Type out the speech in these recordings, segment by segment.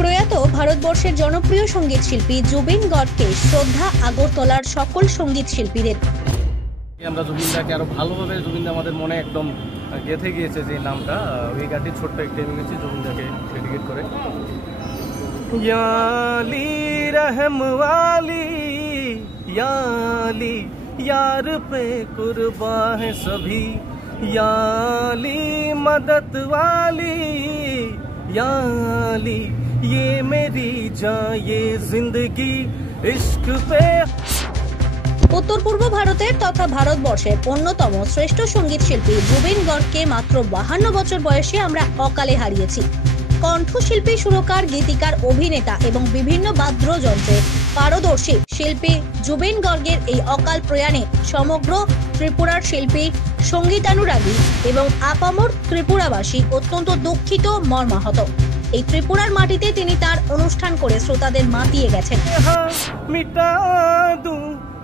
প্রয়াত ভারতবর্ষের জনপ্রিয় সঙ্গীত শিল্পী জুবিন গর্গকে শ্রদ্ধা আগরতলার সকল সঙ্গীত শিল্পীদের। আমরা জুবিনদাকে আরো ভালোভাবে জুবিনদা আমাদের মনে একদম গেঁথে গিয়েছে যে নামটা, ওই গানটি ছোট্ট একটি আমি গেছি জুবিনদাকে ডেডিকেট করে। ইয়ালি রহম ওয়ালি याली यार पे कुर्बा है सभी, याली मदद वाली याली ये मेरी जान ये जिंदगी इश्क पे। উত্তর পূর্ব ভারতের তথা ভারতবর্ষের অন্যতম শ্রেষ্ঠ সঙ্গীত শিল্পী জুবিন গর্গকে মাত্র 52 বছর বয়সে আমরা অকালে হারিয়েছি। কণ্ঠশিল্পী, সুরকার, গীতিকার, অভিনেতা এবং বিভিন্ন বাদ্যযন্ত্রে পারদর্শী শিল্পী জুবিন গর্গের এই অকাল প্রয়াণে সমগ্র ত্রিপুরার শিল্পী, সঙ্গীতানুরাগী এবং আপামর ত্রিপুরাবাসী অত্যন্ত দুঃখিত, মর্মাহত। এই ত্রিপুরার মাটিতে তিনি তার অনুষ্ঠান করে শ্রোতাদের মাতিয়ে গেছেন। মিটা দু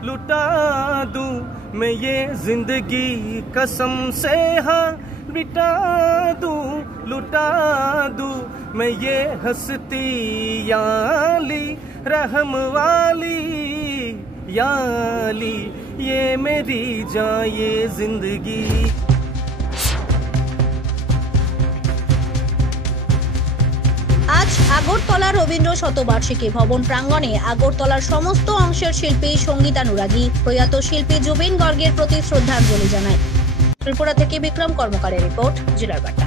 लुटा दूं मैं ये जिंदगी कसम से, हाँ मिटा दूं लुटा दूं मैं ये हस्ती याली रहम वाली याली ये मेरी जान ये जिंदगी। আজ আগরতলা রবীন্দ্র শতবার্ষিকী ভবন প্রাঙ্গণে আগরতলার সমস্ত অংশের শিল্পী, সঙ্গীতানুরাগী প্রয়াত শিল্পী জুবিন গর্গের প্রতি শ্রদ্ধাঞ্জলি জানায়। ত্রিপুরা থেকে বিক্রম কর্মকারের রিপোর্ট, জেলার বার্তা।